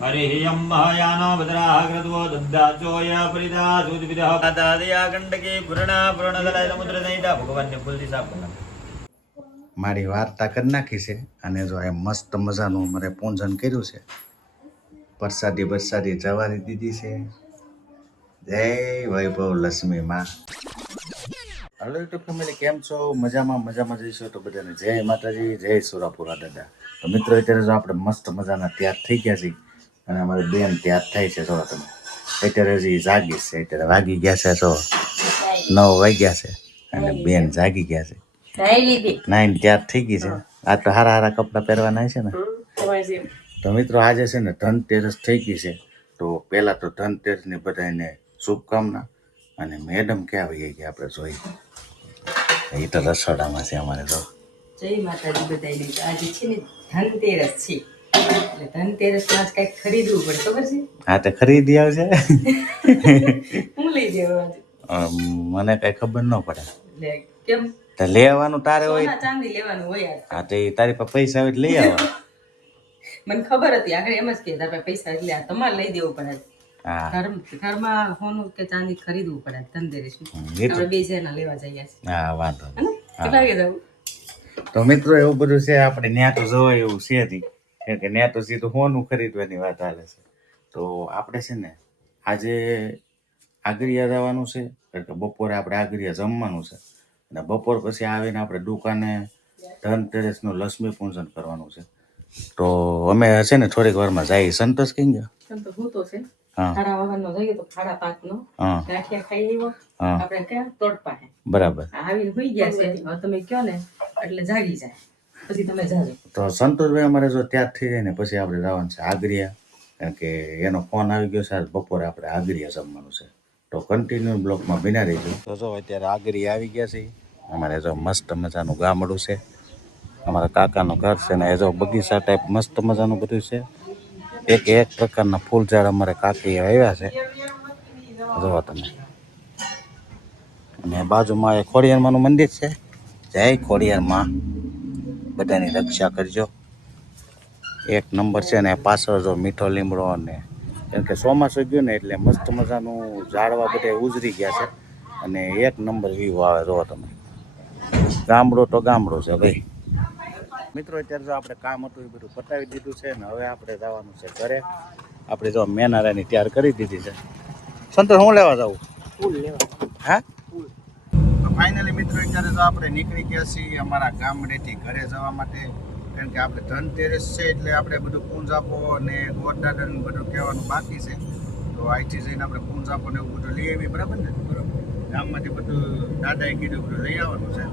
हरिः यं महायानो भद्राः कृत्वो दद्दाचोय परिदा सूदिपिदः दादया गण्डकी पुरणा पुरणदलय समुद्रदयिता ભગવાનને ફૂલથી સાફ કરના મારી વાર્તા કરી નાખી છે અને જો એ મસ્ત મજાનું મારે પૂંજન કર્યું છે પ્રસાદી બરસાદી જવાની દીધી છે જય વૈભવ લક્ષ્મી માં હલો યુટ્યુબ ફેમિલી કેમ છો મજામાં મજામાં જઈશો તો બધાને જય માતાજી જય સુરાપુરા દાદા તો મિત્રો અત્યારે જો આપણે મસ્ત મજાના તૈયાર થઈ ગયા છીએ અને અમારે બેન ત્યાં થાય છે જો તમે. અત્યારે હજી જાગી છે અત્યારે વાગી ગયા છે જો નવ વાગ્યા છે અને બેન જાગી ગયા છે. નાઈન ત્યાં થઈ ગઈ છે. આ તો હારા હારા કપડાં પહેરવાના છે ને. તો મિત્રો આજે છે ને ધનતેરસ થઈ ગઈ છે. તો પહેલાં તો ધનતેરસની બધાને શુભકામના અને મેડમ ક્યાં આવી ગઈ કે આપણે જોઈ. એ તો રસોડામાં છે અમારે તો. જય માતાજી બધાને આજે છે ને ધનતેરસ છે. ધનતેરસમાં જ કંઈક ખરીદવું પડે ખબર છે? હા તો ખરીદી આવશે હું લઈ જવા મને કઈ ખબર ન પડે. કેમ? તો લેવાનું તારે હોય. ચાંદી લેવાનું હોય હા તો તારી પાસે પૈસા હોય લઈ આવવા મને ખબર હતી આગળ એમ જ કે તારા પાસે એટલે આ તમારે લઈ દેવું પડે. ઘરમાં સોનું કે ચાંદી ખરીદવું પડે તો. આપણે બે જણા લેવા જઈએ હા વાંધો કેટલા વાગે જવું? તો મિત્રો એવું બધું છે આપણે ન્યા તો જવાય એવું છે નહીં કે ન્યા તો સીધું હોનું ખરીદવાની વાત હાલે છે. તો આપણે છે ને આજે આગરિયા જવાનું છે કારણ કે બપોરે આપણે આગરિયા જમવાનું છે. અને બપોર પછી આવીને આપણે દુકાને ધનતેરસનું લક્ષ્મી પૂજન કરવાનું છે. તો અમે છે ને થોડીક વારમાં જઈએ. સંતોષ કઈ ગયા? છે. બરાબર. આવીને હોઈ ગયા છે. તમે કયો ને એટલે જાગી જાય. પછી તમે જાજો. તો સંતોષભાઈ અમારે જો ત્યાંથી જઈને પછી આપણે જવાનું છે આગરિયા. કે એનો ફોન આવી ગયો છે બપોરે આપણે આગરિયા જમવાનું છે. તો કન્ટિન્યુ બ્લોકમાં બિના રહીશું તો જો અત્યારે આગરી આવી ગયા છે. અમારે જો મસ્ત મજાનું ગામડું છે. અમારા કાકાનું ઘર છે ને એ જો બગીચા ટાઈપ મસ્ત મજાનું બધું છે. એક એક પ્રકારના ફૂલ ઝાડ અમારે કાકી આવ્યા છે. જોવા તમે. અને બાજુમાં એ ખોડિયારમાંનું મંદિર છે. જય ખોડિયારમાં. બધાની રક્ષા કરજો. એક નંબર છે ને પાછળ જો મીઠો લીમડો અને કેમ કે ચોમાસું ગયું ને એટલે મસ્ત મજાનું ઝાડવા બધે ઉજરી ગયા છે. અને એક નંબર વ્યૂ આવે જો તમે. ગામડો તો ગામડો છે ભાઈ. મિત્રો અત્યારે જો આપણે કામ હતું એ બધું પતાવી દીધું છે ને હવે આપણે જવાનું છે ઘરે. આપણે જો મેનારાની તૈયાર કરી દીધી છે. સંતોષ હું લેવા જાઉં. હા? તો ફાઇનલી મિત્રો, અત્યારે તો આપણે નીકળી ગયા છીએ અમારા ગામડેથી ઘરે જવા માટે, કારણ કે આપણે ધનતેરસ છે એટલે આપણે બધું પૂંજાપો અને ગોરદાદન બધું કહેવાનું બાકી છે. તો અહીંથી જઈને આપણે પૂંજાપો ને એવું બધું લઈ આવી બરાબર ને? ગામમાંથી બધું દાદાએ કીધું બધું લઈ આવવાનું છે.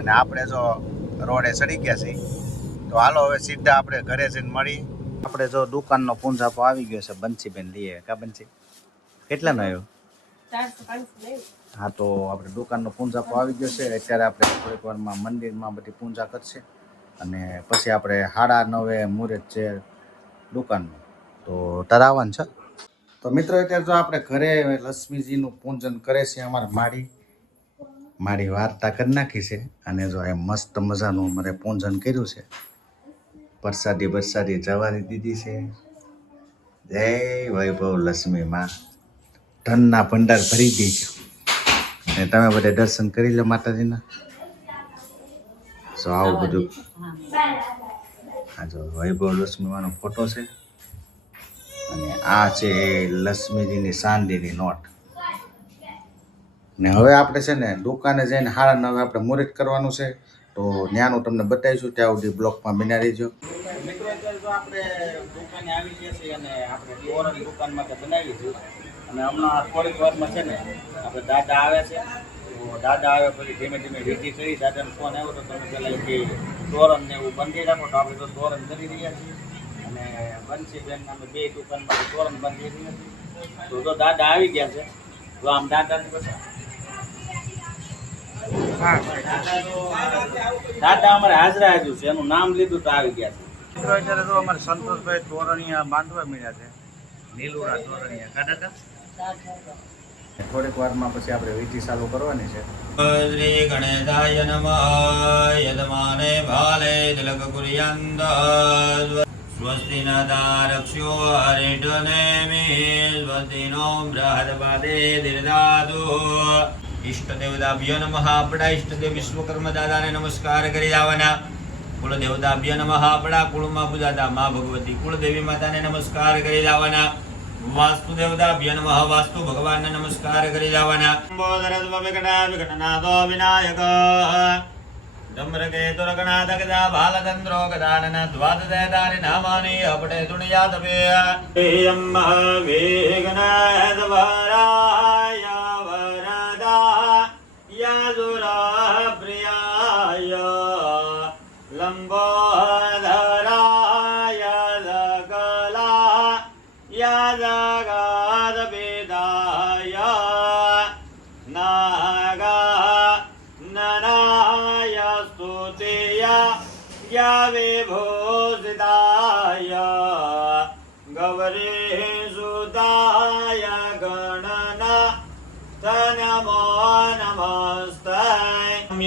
અને આપણે જો રોડે ચડી ગયા છીએ, તો હાલો હવે સીધા આપણે ઘરે જઈને મળી. આપણે જો દુકાનનો પૂંજાપો આવી ગયો છે, બંસીબેન લઈએ કા બંસી? કેટલાનો આવ્યો. હા, તો આપણે દુકાનનો પૂંજાપો આવી ગયો છે. અત્યારે આપણે થોડીક વારમાં મંદિરમાં બધી પૂજા કરશે. અને પછી આપણે સાડા નવે મુહૂર્ત છે દુકાનનું. તો તારે આવવાનું છે. તો મિત્રો, અત્યારે તો આપણે ઘરે લક્ષ્મીજીનું પૂજન કરે છે અમારા માળી. મારી વાર્તા કરી નાખી છે. અને જો એ મસ્ત મજાનું અમારે પૂજન કર્યું છે. પ્રસાદી બરસાદી જવાની દીધી છે. જય વૈભવ લક્ષ્મી માં. ધનના ભંડાર ભરી દીજો. અને તમે બધા દર્શન કરી લો માતાજીના? સો આવું બધું. આ જો વૈભવ લક્ષ્મીમાંનો ફોટો છે. અને આ છે લક્ષ્મીજીની ચાંદીની નોટ. ને હવે આપણે છે ને દુકાને જઈને હાડા નવે આપણે મુહૂર્ત કરવાનું છે. તો ત્યાંનું તમને બતાવીશું ત્યાં સુધી બ્લોકમાં બિના રહીજો. મિત્રો આપણે દુકાને આવી ગયા છીએ અને આપણે દુકાનમાં દુકાન બનાવી છે અને હમણાં થોડીક વારમાં છે ને આપણે દાદા આવે છે તો દાદા આવે પછી ધીમે ધીમે વિધિ કરી દાદાનો ફોન આવ્યો તો તમે પહેલાં કે તોરણ ને એવું બંધી રાખો તો આપણે તો તોરણ કરી રહ્યા છીએ. અને બંસીબેન અમે બે દુકાનમાં તોરણ બાંધી રહ્યા છીએ. તો તો દાદા આવી ગયા છે. તો આમ દાદાને પછી દાદા અમારે હાજરા હજુ છે એનું નામ લીધું તો આવી ગયા છે. મિત્રો અત્યારે તો અમારે સંતોષભાઈ તોરણિયા બાંધવા મળ્યા છે. નીલુરા તોરણિયા. કાઢા થોડીક વારમાં પછી આપણે વિધિ ચાલુ કરવાની છે. શ્રી ગણેશાય નમઃ યજમાને ભાલે તિલક કુર્યંદ સ્વસ્તિ ન દારક્ષ્યો હરિટ નેમિ સ્વસ્તિ નો બૃહદપાદે દીર્ધાતુ ઈષ્ટદેવતાભ્યો નમઃ. આપણા ઈષ્ટદેવ વિશ્વકર્મ દાદાને નમસ્કાર કરી આવવાના કુળદેવતાભ્ય નમઃ. આપણા કુળમાં પૂજાતા મા ભગવતી કુળ દેવી માતાને નમસ્કાર કરી લાવવાના વાસ્તુ દેવતાભ્ય નમઃ વાસ્તુ ભગવાનને નમસ્કાર કરી લાવવાના બોધરત્વ વિઘ્ના વિઘ્નનાથો વિનાયક ધમ્રકેતુરગણાદગદા બાલચંદ્રો ગદાનન દ્વાદશેતાની નામાની અપટે તુણ્યાતપે હેયમ વિઘ્નધવરાય વરદા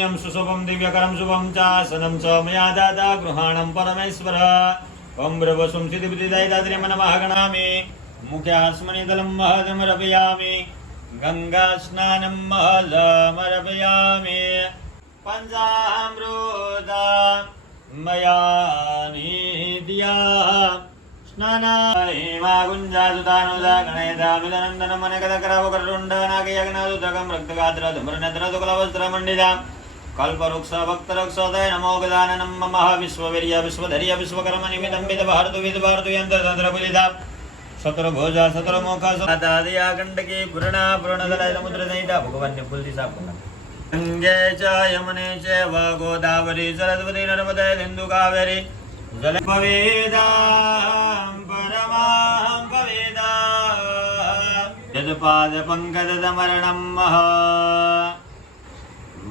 ధాన్యం సుశుభం దివ్యకరం శుభం చాసనం చ మయా దాత గృహాణం పరమేశ్వర ఓం బ్రవసుం సిద్ధిపిదిదైదాద్రిమ నమహగణామి ముఖ్యాస్మనిదలం మహదమరపయామి గంగాస్నానం మహదమరపయామి పంచామృత మయా నీద్యా స్నానాగుంజాదుతానుదాగణయదామిదనందనం అనగదకరవకరుండానాగయగనాదుతగం రక్తగాత్రధుమరనద్రదుకులవస్త్రమండిదాం સ્નાનાહિમા ગુંજાસુતાનુદા ગણેતા મિલનંદન મને કદકરાવ કરરુંડ નાગયજ્ઞાદુતકમ રક્તગાત્ર ધમ્રનેત્ર શુક્લવસ્ત્રમંડિતા કલ્પવૃક્ષ ભક્તરક્ષોદય નમો ગદાનનમ મમ વિશ્વવીર્ય વિશ્વધર્ય વિશ્વકર્મ નિમિતમ વિદ ભારતુ વિદ ભારતુ યંત્ર તંત્ર પુલિતા શત્રુભોજ શત્રુમુખ દાદયા ગંડકી પૂર્ણા પૂર્ણદલય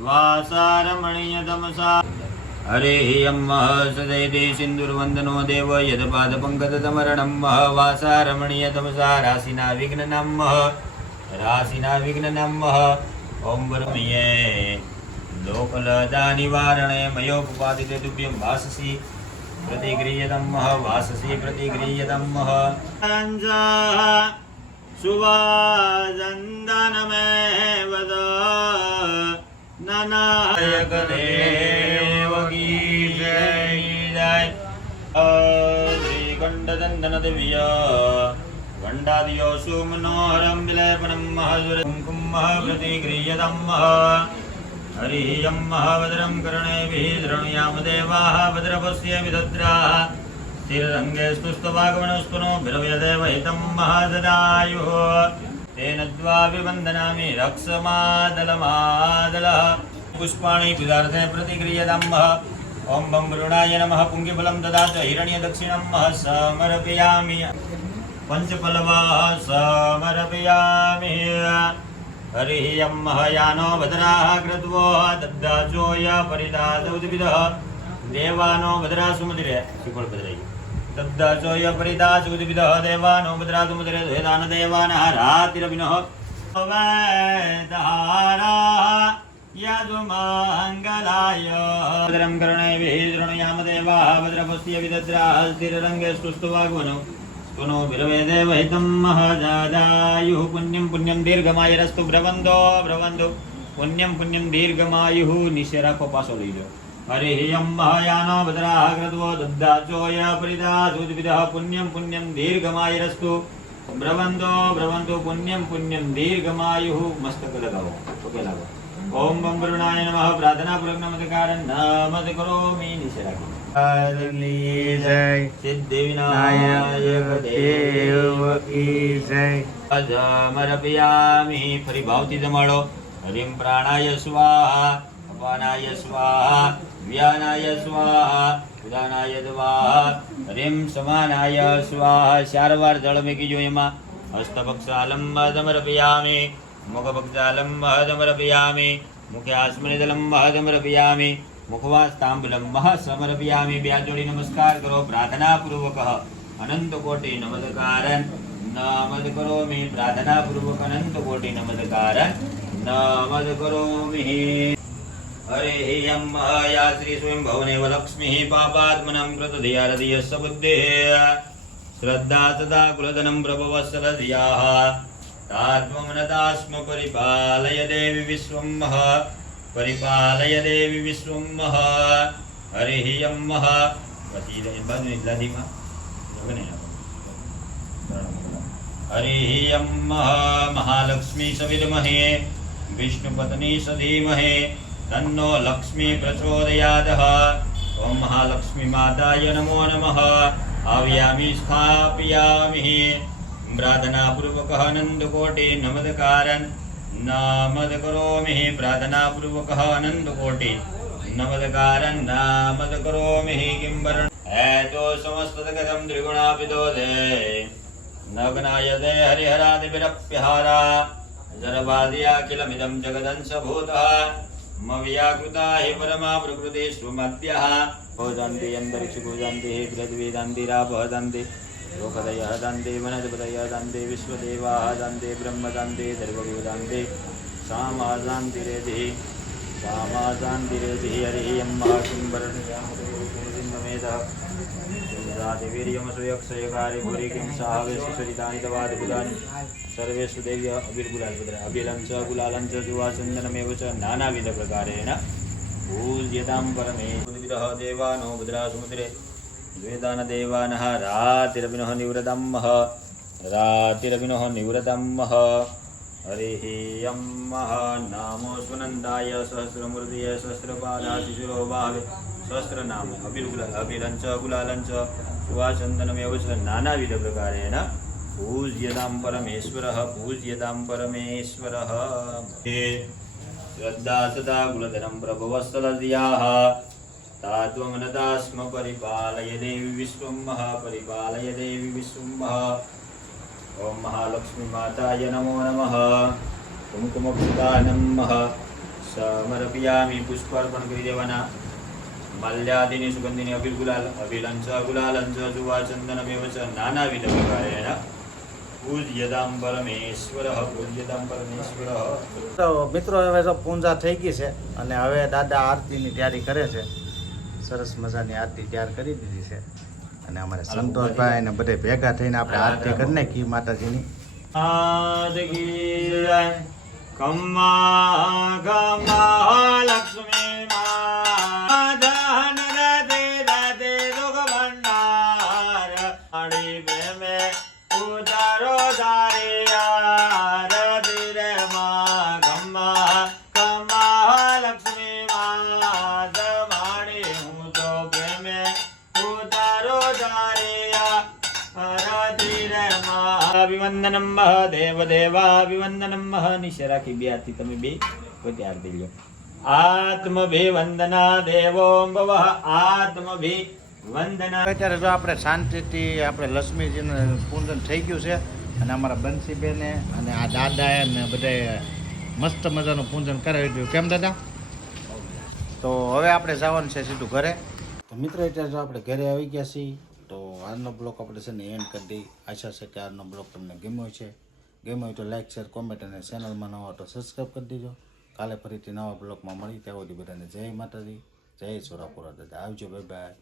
वासारमणीयतमसा हरे यं वः सदैते सिन्दुर्वन्दनो देव यदपादपङ्कजतमरणं वः वासारमणीयतमसा राशिना विघ्ननं वः राशिना विघ्ननं वः ॐ वरमये लोकलदानिवारणे मयोपपादिते तुभ्यं वाससि प्रतिगृह्यतं वः वाससि प्रतिगृह्यतं वः सुवादन्दनमेव નાનાયક દેવગી જય. શ્રીકંડદંદન દિવ્ય ગંડાદિયો સુમનોરમ વિલેપનમ મહાસુર કુંકુમ મહાપ્રતિક્રિયતમ હરિયમ મહાભદ્રમ કર્ણેભિः દ્રણુયામ દેવાઃ ભદ્રપસ્ય વિદદ્રાઃ સ્થિરરંગે સ્તુસ્તવાગમનસ્તુનો ભિરવયદેવ હિતમ મહાદદાયુઃ તેન દ્વાવિવંદનામિ રક્ષમાદલમાદલઃ પુષ્પાણી પિદાર્થે પ્રતિક્રિયદમ્ભ ઓમ બમ વૃણાય નમઃ પુંગીફલમ દદાત હિરણ્ય દક્ષિણમ સમર્પયામિ પંચપલવા સમર્પયામિ હરિયમ મહયાનો ભદ્રાહ કૃત્વો દદ્દાચોય પરિદાદૌદવિદઃ દેવાનો ભદ્રા સુમદિરે સુફળ ભદ્રાય परिदासौद्भिदः देवानो भद्रा सुमतिरे शिकोळ भद्रै दद्दाचोय परिदासौद्भिदः देवानो भद्रा सुमतिरे द्वेदान देवानः रातिरविनः वेदहाराः यदुमङ्गलाय भद्रं कर्णैभिः शृणुयाम देवाः भद्रपस्य विदद्राः स्थिररङ्गे स्तुस्तुवाग्वनौ स्तुनो विरवेदेव हितं महजादायुः पुण्यं पुण्यं दीर्घमायुरस्तु भ्रवन्तो भ्रवन्तु पुण्यं पुण्यं दीर्घमायुः निशरा पासो લઈ લો હરે યમ મહાયાનો ભદ્રાહ ક્રદ્વો દદ્દાચોય પરિદાસુદ્વિદઃ પુણ્યમ પુણ્યમ દીર્ઘમાયુરસ્તુ ભ્રવંતો ભ્રવંતો પુણ્યમ પુણ્યમ દીર્ઘમાયુઃ મસ્તક લગાવો પગે લાગો ઓમ બમ વરુણાય નમઃ પ્રાર્થના પૂર્વક નમસ્કાર નમસ્ કરોમિ નીચે રાખો સિદ્ધિ વિનાયક દેવ અજમરપયામિ ફરી ભાવથી જમાડો હરિમ પ્રાણાય સ્વાહા અપાનાય સ્વાહા વ્યાનાય સ્વાહા ઉદાનાય સ્વાહા હરિમ સમાનાય સ્વાહા ચાર જળ મેકીજો એમાં હસ્તપક્ષાલમ સમર્પયામિ મુખપક્ષાલમ સમર્પયામિ મુખ્યાસ્મનિદલમ સમર્પયામિ મુખવાસ્તાંબુલમ સમર્પયામિ બે હાથ જોડી નમસ્કાર કરો પ્રાર્થના પૂર્વક અનંત કોટી નમસ્કારન નમદ કરોમિ પ્રાર્થના પૂર્વક અનંત કોટી નમસ્કારન નમદ કરોમિ हरिः यं या श्रीस्वयंभवनेव लक्ष्मीः पापात्मनं कृतधियारधियस्य बुद्धिः श्रद्धा तदा कुलधनं प्रभवत्सरधियाः तात्मनदास्म परिपालय देवि विश्वं मह परिपालय देवि विश्वं मह हरिः यं मह हरिः यं मह महालक्ष्मी सविद्महे विष्णुपत्नी स તન્નો લક્ષ્મી પ્રચોદયાદઃ ઓમ મહાલક્ષ્મી માતાય નમો નમઃ આવ્યામિ સ્થાપયામિ પ્રાર્થનાપૂર્વક અનંતકોટિ નમદકારન નામદ કરોમિ પ્રાર્થનાપૂર્વક અનંતકોટિ નમદકારન નામદ કરોમિ કિંબરણ હેતો સમસ્તગતમ ત્રિગુણાપિતો દે નગ્નાય દે હરિહરાદિભિરપ્યહારા જરબાદિયા કિલમિદમ જગદંશ ભૂતઃ मव्याकृता हि परमा प्रकृति स्वमद्यः भोजन्ति अन्तरिक्षि भोजन्ति हि पृथ्वीदन्तिरापः दन्ति लोकदयः दन्ति वनस्पतयः दन्ति विश्वदेवाः दन्ति ब्रह्मदन्ति सर्वभूतान्ति सामासान्तिरेधिः सामासान्तिरेधिः हरिः यं महाकिं वरणीयामेधः वीर्यमसुयक्षयकारि भूरि किं साहवेशरितानि तवादिबुधानि सर्वेषु देव्य अभिर्गुलाल्पत्र अभिलं च गुलालं च सुवाचन्दनमेव च नानाविधप्रकारेण पूज्यतां परमे बुद्धिविदः देवानो बुद्रा समुद्रे द्वेदानदेवानः रातिरविनः निवृतम्मः रातिरविनः निवृतम्मः हरिः यं मः नामो सुनन्दाय सहस्रमूर्तये सहस्रपादा शिशिरो भावे सहस्रनाम अभिर्गुल अभिरञ्च गुलालञ्च सुवाचन्दनमेव च नानाविधप्रकारेण पूज्यतां परमेश्वरः पूज्यतां परमेश्वरः हे श्रद्धा सदा कुलधनं प्रभवस्तलद्याः तात्वमनता स्म परिपालय देवि विश्वं मह परिपालय देवि विश्वं ઓમ મહાલક્ષ્મી માતાય નમો નમઃ કુમકુમકૃતા નમઃ સમર્પયામિ પુષ્પાર્પણ કરી દેવાના માલ્યાદિની સુગંધિની અભિર્ગુલાલ અભિલંચ અગુલાલંચ જુવા ચંદનમેવ ચ નાનાવિધ પ્રકારેણ મિત્રો, હવે તો પૂંજા થઈ ગઈ છે અને હવે દાદા આરતીની તૈયારી કરે છે. સરસ મજાની આરતી તૈયાર કરી દીધી છે. અને અમારે સંતોષભાઈ ને બધે ભેગા થઈને આપણે આરતી કરી નાખી માતાજીની. ગમા ગમા લક્ષ્મી. અભિવંદનમ મહ દેવ દેવા વિવંદનમ મહ નિશે રાખી બે આથી તમે બે કોઈ ત્યાર દઈ લો. આત્મભિવંદના દેવો ભવ આત્મભિ વંદના. અત્યારે જો આપણે શાંતિથી આપણે લક્ષ્મીજીનું પૂજન થઈ ગયું છે અને અમારા બંસીબેને અને આ દાદાએ ને બધાએ મસ્ત મજાનું પૂજન કરાવી દીધું. કેમ દાદા? તો હવે આપણે જવાનું છે સીધું ઘરે. તો મિત્રો અત્યારે જો આપણે ઘરે આવી ગયા છીએ તો આજનો બ્લોગ આપણે છે ને એન્ડ કરી દઈ આશા છે કે આજનો બ્લોગ તમને ગમ્યો છે ગમ્યો હોય તો લાઈક શેર કોમેન્ટ અને ચેનલમાં નવા તો સબસ્ક્રાઈબ કરી દેજો. કાલે ફરીથી નવા બ્લોગમાં મળી ત્યાં સુધી બધાને જય માતાજી. જય સોરાપુરા દાદા. આવજો બાય બાય